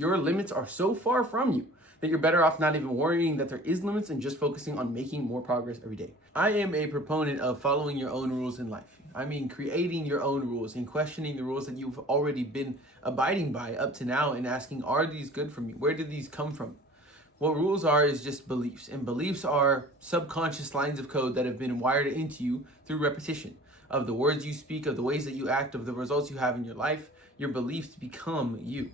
Your limits are so far from you that you're better off not even worrying that there is limits and just focusing on making more progress every day. I am a proponent of following your own rules in life. I mean, creating your own rules and questioning the rules that you've already been abiding by up to now and asking, are these good for me? Where did these come from? What rules are is just beliefs, and beliefs are subconscious lines of code that have been wired into you through repetition of the words you speak, of the ways that you act, of the results you have in your life. Your beliefs become you.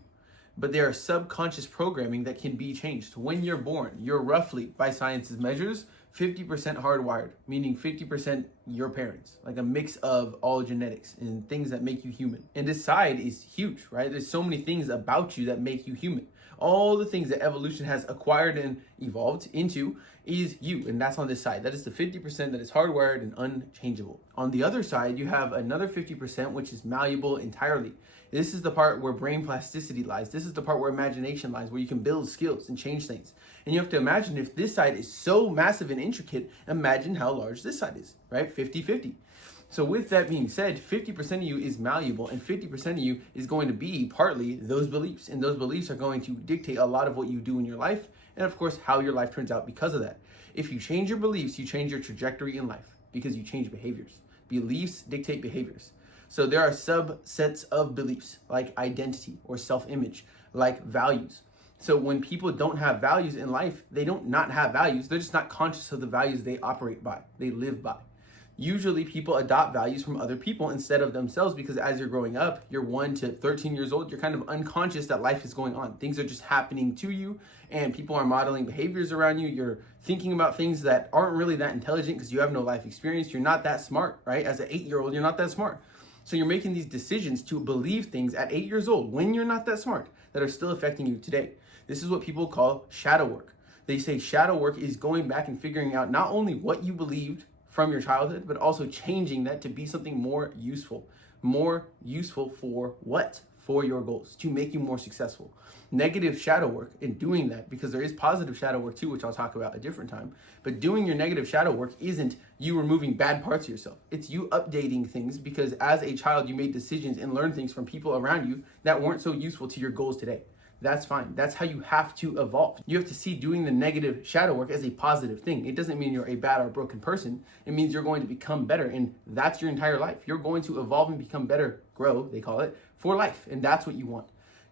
But there are subconscious programming that can be changed. When you're born, you're roughly, by science's measures, 50% hardwired, meaning 50% your parents, like a mix of all genetics and things that make you human. And this side is huge, right? There's so many things about you that make you human. All the things that evolution has acquired and evolved into is you, and that's on this side. That is the 50% that is hardwired and unchangeable. On the other side, you have another 50% which is malleable entirely. This is the part where brain plasticity lies. This is the part where imagination lies, where you can build skills and change things. And you have to imagine, if this side is so massive and intricate, imagine how large this side is, right? 50-50. So with that being said, 50% of you is malleable and 50% of you is going to be partly those beliefs. And those beliefs are going to dictate a lot of what you do in your life and, of course, how your life turns out because of that. If you change your beliefs, you change your trajectory in life because you change behaviors. Beliefs dictate behaviors. So there are subsets of beliefs like identity or self-image, like values. So when people don't have values in life, they don't not have values. They're just not conscious of the values they operate by, they live by. Usually people adopt values from other people instead of themselves because as you're growing up, you're 1 to 13 years old, you're kind of unconscious that life is going on. Things are just happening to you and people are modeling behaviors around you. You're thinking about things that aren't really that intelligent because you have no life experience. You're not that smart, right? As an 8-year-old, you're not that smart. So you're making these decisions to believe things at 8 years old when you're not that smart that are still affecting you today. This is what people call shadow work. They say shadow work is going back and figuring out not only what you believed from your childhood, but also changing that to be something more useful. More useful for what? For your goals, to make you more successful. Negative shadow work in doing that, because there is positive shadow work too, which I'll talk about a different time. But doing your negative shadow work isn't you removing bad parts of yourself. It's you updating things because as a child, you made decisions and learned things from people around you that weren't so useful to your goals today. That's fine. That's how you have to evolve. You have to see doing the negative shadow work as a positive thing. It doesn't mean you're a bad or broken person. It means you're going to become better, and that's your entire life. You're going to evolve and become better, grow, they call it, for life, and that's what you want.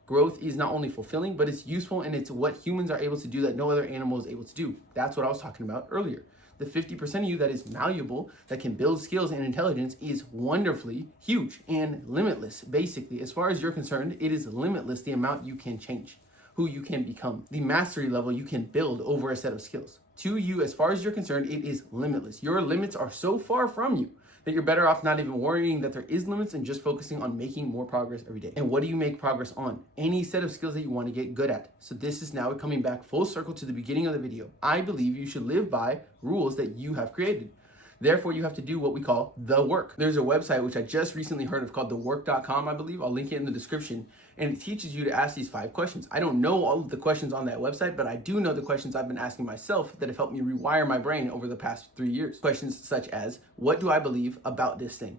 Growth is not only fulfilling, but it's useful, and it's what humans are able to do that no other animal is able to do. That's what I was talking about earlier. The 50% of you that is malleable, that can build skills and intelligence is wonderfully huge and limitless. Basically, as far as you're concerned, it is limitless the amount you can change, who you can become, the mastery level you can build over a set of skills. To you, as far as you're concerned, it is limitless. Your limits are so far from you that you're better off not even worrying that there is limits and just focusing on making more progress every day. And what do you make progress on? Any set of skills that you want to get good at. So this is now coming back full circle to the beginning of the video. I believe you should live by rules that you have created. Therefore, you have to do what we call the work. There's a website which I just recently heard of called thework.com, I believe. I'll link it in the description. And it teaches you to ask these 5 questions. I don't know all of the questions on that website, but I do know the questions I've been asking myself that have helped me rewire my brain over the past 3 years. Questions such as, what do I believe about this thing?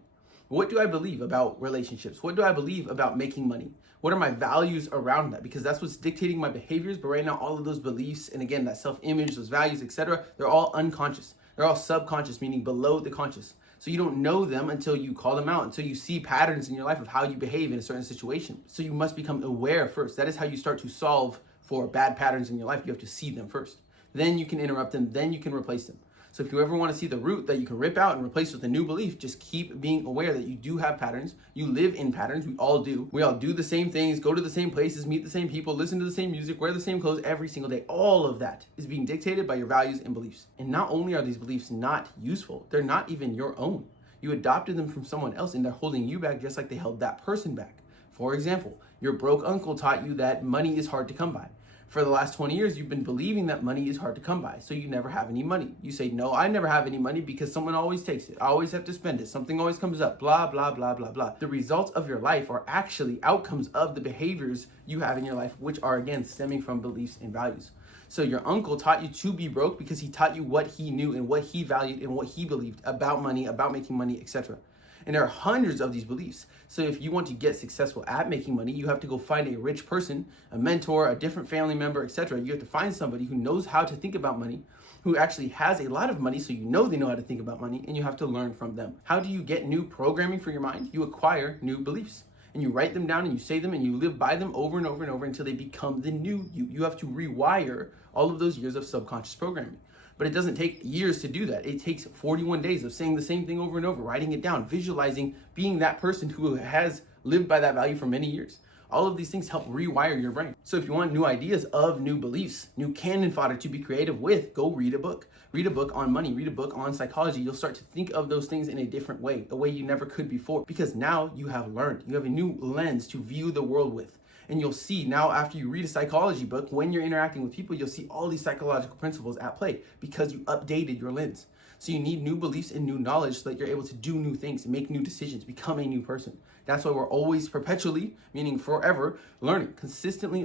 What do I believe about relationships? What do I believe about making money? What are my values around that? Because that's what's dictating my behaviors. But right now, all of those beliefs, and again, that self-image, those values, etc., they're all unconscious. They're all subconscious, meaning below the conscious. So you don't know them until you call them out, until you see patterns in your life of how you behave in a certain situation. So you must become aware first. That is how you start to solve for bad patterns in your life. You have to see them first. Then you can interrupt them. Then you can replace them. So if you ever want to see the root that you can rip out and replace with a new belief, just keep being aware that you do have patterns. You live in patterns. We all do. We all do the same things, go to the same places, meet the same people, listen to the same music, wear the same clothes every single day. All of that is being dictated by your values and beliefs. And not only are these beliefs not useful, they're not even your own. You adopted them from someone else and they're holding you back just like they held that person back. For example, your broke uncle taught you that money is hard to come by. For the last 20 years, you've been believing that money is hard to come by, so you never have any money. You say, no, I never have any money because someone always takes it. I always have to spend it. Something always comes up, blah, blah, blah, blah, blah. The results of your life are actually outcomes of the behaviors you have in your life, which are, again, stemming from beliefs and values. So your uncle taught you to be broke because he taught you what he knew and what he valued and what he believed about money, about making money, etc. And there are hundreds of these beliefs. So if you want to get successful at making money, you have to go find a rich person, a mentor, a different family member, etc. You have to find somebody who knows how to think about money, who actually has a lot of money, so you know they know how to think about money, and you have to learn from them. How do you get new programming for your mind? You acquire new beliefs. And you write them down and you say them and you live by them over and over and over until they become the new you. You have to rewire all of those years of subconscious programming. But it doesn't take years to do that. It takes 41 days of saying the same thing over and over, writing it down, visualizing being that person who has lived by that value for many years. All of these things help rewire your brain. So if you want new ideas of new beliefs, new cannon fodder to be creative with, go read a book. Read a book on money, read a book on psychology. You'll start to think of those things in a different way, a way you never could before, because now you have learned. You have a new lens to view the world with. And you'll see now, after you read a psychology book, when you're interacting with people, you'll see all these psychological principles at play because you updated your lens. So you need new beliefs and new knowledge so that you're able to do new things, make new decisions, become a new person. That's why we're always perpetually, meaning forever, learning, consistently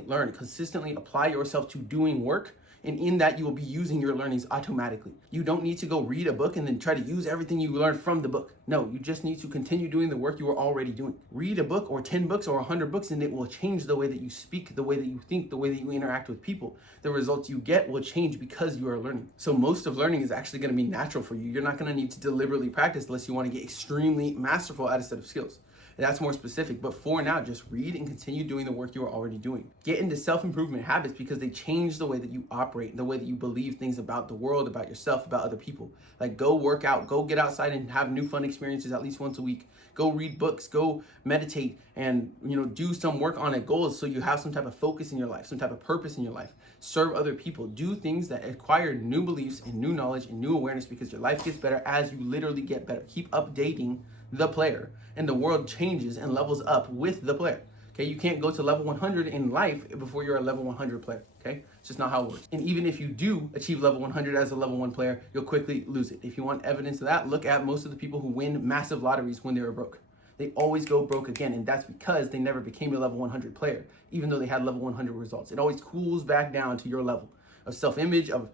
apply yourself to doing work. And in that, you will be using your learnings automatically. You don't need to go read a book and then try to use everything you learned from the book. No, you just need to continue doing the work you are already doing. Read a book or 10 books or 100 books and it will change the way that you speak, the way that you think, the way that you interact with people. The results you get will change because you are learning. So most of learning is actually going to be natural for you. You're not going to need to deliberately practice unless you want to get extremely masterful at a set of skills. That's more specific, but for now, just read and continue doing the work you are already doing. Get into self-improvement habits because they change the way that you operate, the way that you believe things about the world, about yourself, about other people. Like, go work out, go get outside and have new fun experiences at least once a week. Go read books, go meditate, and do some work on a goal so you have some type of focus in your life, some type of purpose in your life. Serve other people. Do things that acquire new beliefs and new knowledge and new awareness because your life gets better as you literally get better. Keep updating the player, and the world changes and levels up with the player. Okay, you can't go to level 100 in life before you're a level 100 player. Okay, it's just not how it works. And even if you do achieve level 100 as a level 1 player, you'll quickly lose it. If you want evidence of that, look at most of the people who win massive lotteries when they were broke. They always go broke again, and that's because they never became a level 100 player, even though they had level 100 results. It always cools back down to your level of self-image, of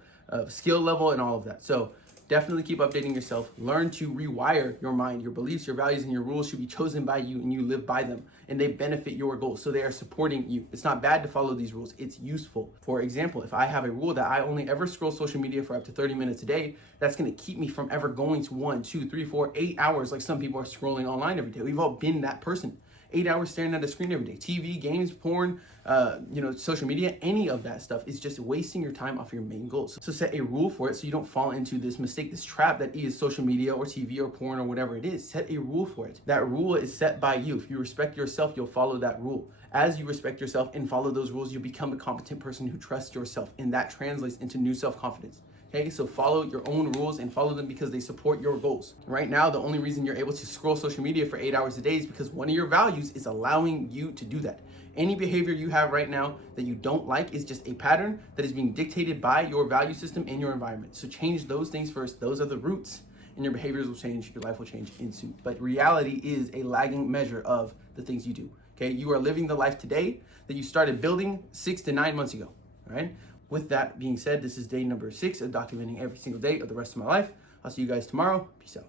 skill level, and all of that. So definitely keep updating yourself. Learn to rewire your mind. Your beliefs, your values, and your rules should be chosen by you, and you live by them, and they benefit your goals. So they are supporting you. It's not bad to follow these rules. It's useful. For example, if I have a rule that I only ever scroll social media for up to 30 minutes a day, that's going to keep me from ever going to 1, 2, 3, 4, 8 hours like some people are scrolling online every day. We've all been that person. 8 hours staring at a screen every day. TV, games, porn, social media, any of that stuff is just wasting your time off your main goals. So set a rule for it so you don't fall into this mistake, this trap that is social media or TV or porn or whatever it is. Set a rule for it. That rule is set by you. If you respect yourself, you'll follow that rule. As you respect yourself and follow those rules, you'll become a competent person who trusts yourself, and that translates into new self-confidence. Okay, so follow your own rules and follow them because they support your goals. Right now, the only reason you're able to scroll social media for 8 hours a day is because one of your values is allowing you to do that. Any behavior you have right now that you don't like is just a pattern that is being dictated by your value system and your environment. So change those things first. Those are the roots, and your behaviors will change, your life will change in suit. But reality is a lagging measure of the things you do. Okay, you are living the life today that you started building 6 to 9 months ago. All right. With that being said, this is day number 6 of documenting every single day of the rest of my life. I'll see you guys tomorrow. Peace out.